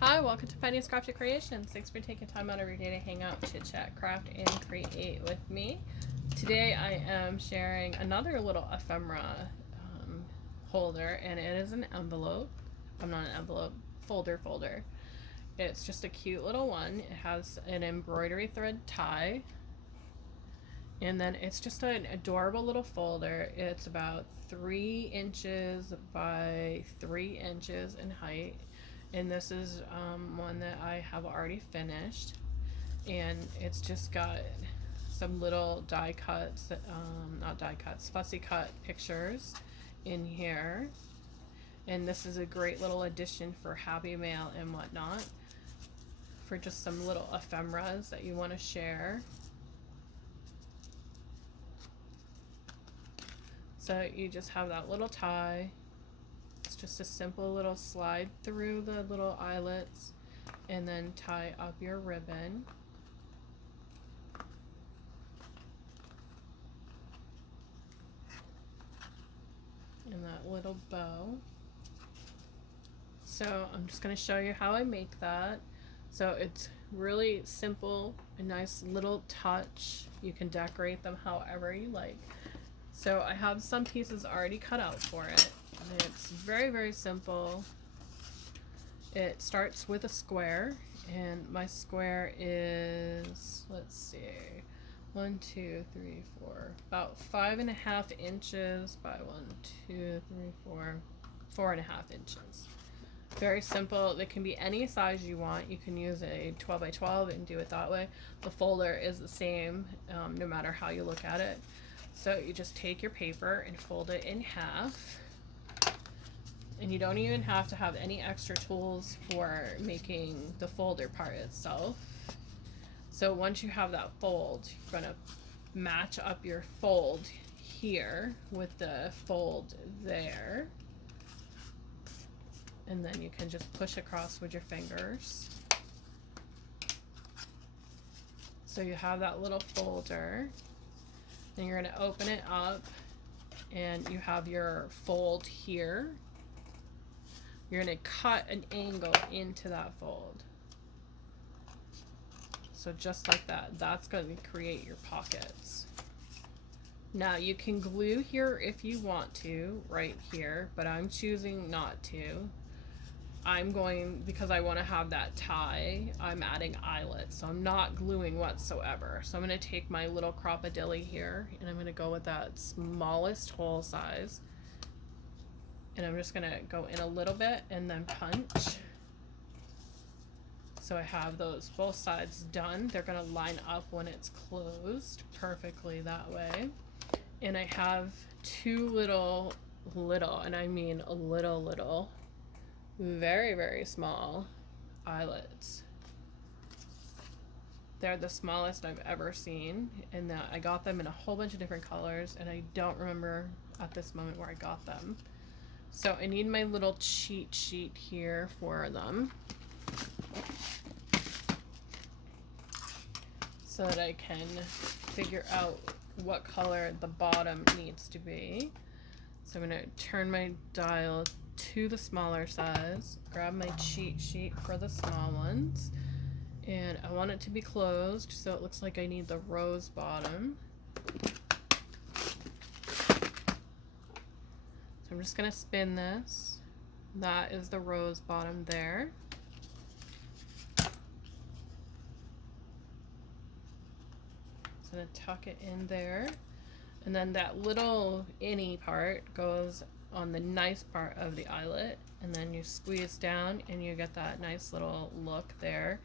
Hi, welcome to Fanny's Crafty Creations. Thanks for taking time out of your day to hang out, chit chat, craft, and create with me. Today I am sharing another little ephemera holder, and it is an envelope. I'm not an envelope, folder. It's just a cute little one. It has an embroidery thread tie, and then it's just an adorable little folder. It's about 3 inches by 3 inches in height. And this is one that I have already finished, and it's just got some little die cuts, not die cuts, fussy cut pictures in here. And this is a great little addition for Happy Mail and whatnot, for just some little ephemeras that you want to share. So you just have that little tie. It's just a simple little slide through the little eyelets and then tie up your ribbon. And that little bow. So I'm just going to show you how I make that. So it's really simple, a nice little touch. You can decorate them however you like. So I have some pieces already cut out for it. It's very, very simple. It starts with a square, and my square is, let's see, 1, 2, 3, 4, about 5.5 inches by 1, 2, 3, 4, 4.5 inches. Very simple. They can be any size you want. You can use a 12 by 12 and do it that way. The folder is the same, no matter how you look at it. So you just take your paper and fold it in half. And you don't even have to have any extra tools for making the folder part itself. So once you have that fold, you're going to match up your fold here with the fold there. And then you can just push across with your fingers. So you have that little folder. Then you're going to open it up, and you have your fold here. You're going to cut an angle into that fold. So just like that, that's going to create your pockets. Now you can glue here if you want to, right here, but I'm choosing not to. I'm going, because I want to have that tie, I'm adding eyelets, so I'm not gluing whatsoever. So I'm going to take my little cropadilly here, and I'm going to go with that smallest hole size. And I'm just going to go in a little bit and then punch. So I have those both sides done. They're going to line up when it's closed perfectly that way. And I have 2 little, and I mean little, very, very small eyelets. They're the smallest I've ever seen, and I got them in a whole bunch of different colors, and I don't remember at this moment where I got them. So I need my little cheat sheet here for them, so that I can figure out what color the bottom needs to be. So I'm going to turn my dial to the smaller size, grab my cheat sheet for the small ones, and I want it to be closed, so it looks like I need the rose bottom. So I'm just going to spin this. That is the rose bottom there. So I'm going to tuck it in there. And then that little innie part goes on the nice part of the eyelet, and then you squeeze down and you get that nice little look there.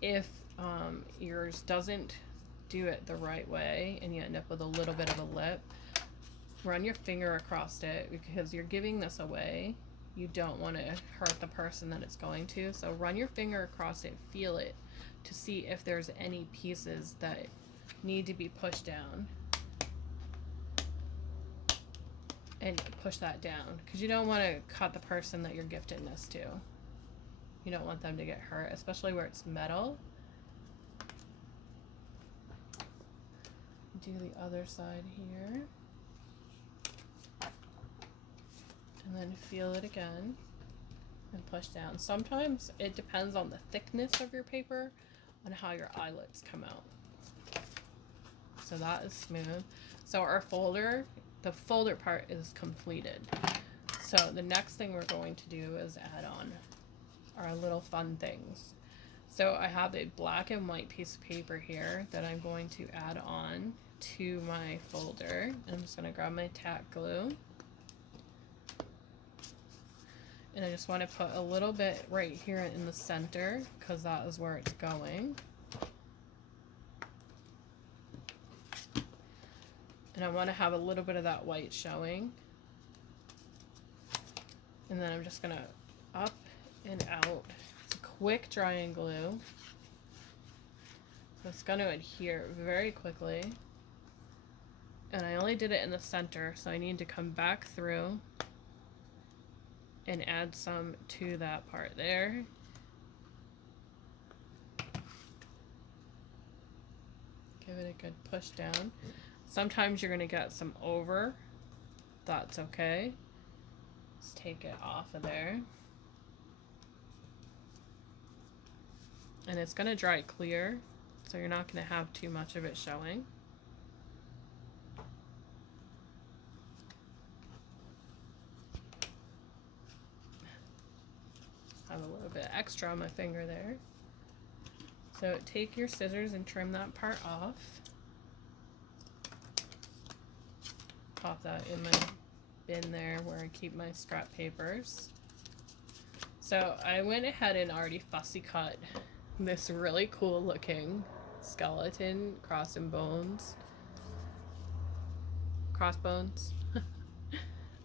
If yours doesn't do it the right way and you end up with a little bit of a lip, run your finger across it, because you're giving this away. You don't want to hurt the person that it's going to, so run your finger across it, feel it, to see if there's any pieces that need to be pushed down. And push that down, because you don't want to cut the person that you're gifting this to. You don't want them to get hurt, especially where it's metal. Do the other side here. And then feel it again. and push down. Sometimes it depends on the thickness of your paper on how your eyelets come out. So that is smooth. So our folder, the folder part is completed. So the next thing we're going to do is add on our little fun things. So I have a black and white piece of paper here that I'm going to add on to my folder. I'm just going to grab my tack glue. And I just want to put a little bit right here in the center because that is where it's going. And I want to have a little bit of that white showing. And then I'm just going to up and out. It's a quick drying glue. So it's going to adhere very quickly. And I only did it in the center, so I need to come back through and add some to that part there. Give it a good push down. Sometimes you're going to get some over. That's okay. Let's take it off of there. And it's going to dry clear, so you're not going to have too much of it showing. Have a little bit extra on my finger there. So take your scissors and trim that part off. Pop that in my bin there where I keep my scrap papers. So I went ahead and already fussy cut this really cool looking skeleton crossbones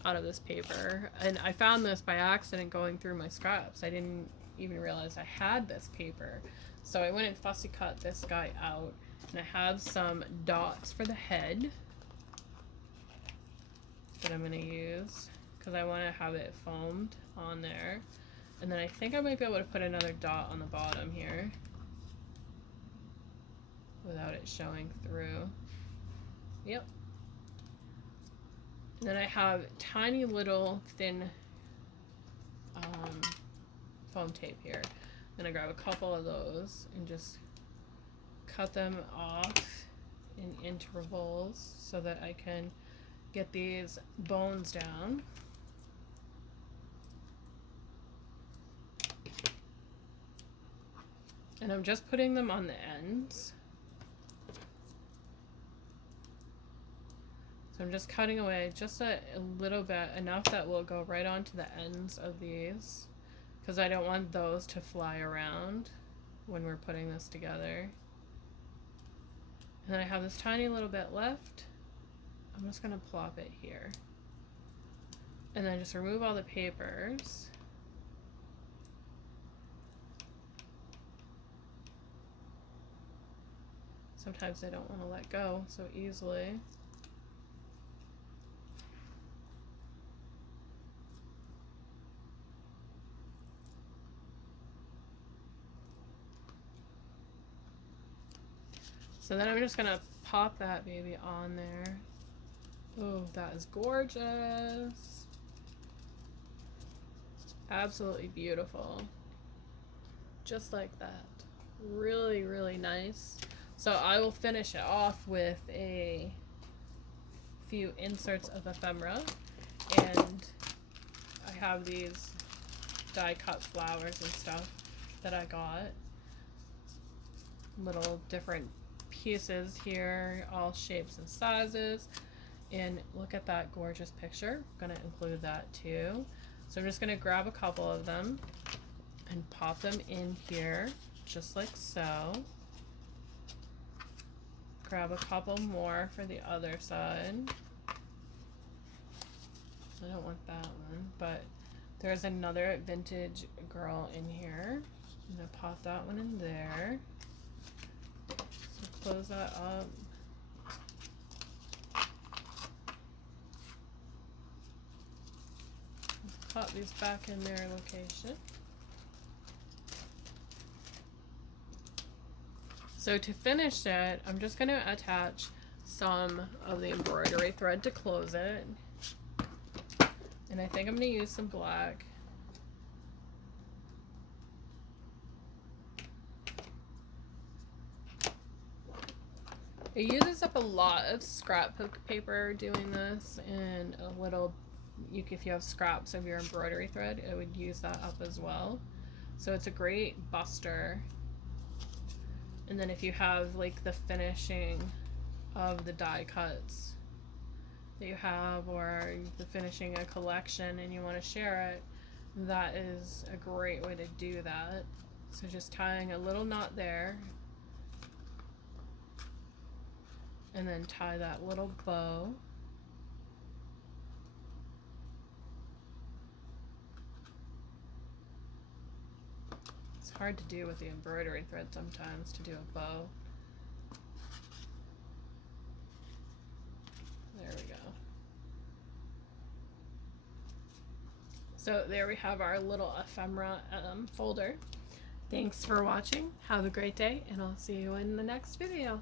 out of this paper, and I found this by accident going through my scraps. I didn't even realize I had this paper, so I went and fussy cut this guy out, and I have some dots for the head that I'm going to use because I want to have it foamed on there. And then I think I might be able to put another dot on the bottom here without it showing through. Yep. And then I have tiny little thin foam tape here. I'm going to grab a couple of those and just cut them off in intervals so that I can get these bones down. And I'm just putting them on the ends. So I'm just cutting away just a little bit, enough that will go right onto the ends of these, because I don't want those to fly around when we're putting this together. And then I have this tiny little bit left. I'm just going to plop it here. And then just remove all the papers. Sometimes I don't want to let go so easily. So then I'm just going to pop that baby on there. Oh, that is gorgeous. Absolutely beautiful. Just like that. Really, really nice. So I will finish it off with a few inserts of ephemera. And I have these die cut flowers and stuff that I got. Little different pieces here, all shapes and sizes. And look at that gorgeous picture. I'm going to include that too. So I'm just going to grab a couple of them and pop them in here, just like so. Grab a couple more for the other side. I don't want that one, but there's another vintage girl in here. I'm going to pop that one in there. So close that up. Pop these back in their location. So to finish it, I'm just going to attach some of the embroidery thread to close it. And I think I'm going to use some black. It uses up a lot of scrapbook paper doing this, and a little, if you have scraps of your embroidery thread, it would use that up as well. So it's a great buster. And then if you have like the finishing of the die cuts that you have, or the finishing a collection and you want to share it, that is a great way to do that. So just tying a little knot there, and then tie that little bow. It's hard to do with the embroidery thread sometimes, to do a bow. There we go. So there we have our little ephemera folder. Thanks for watching. Have a great day, and I'll see you in the next video.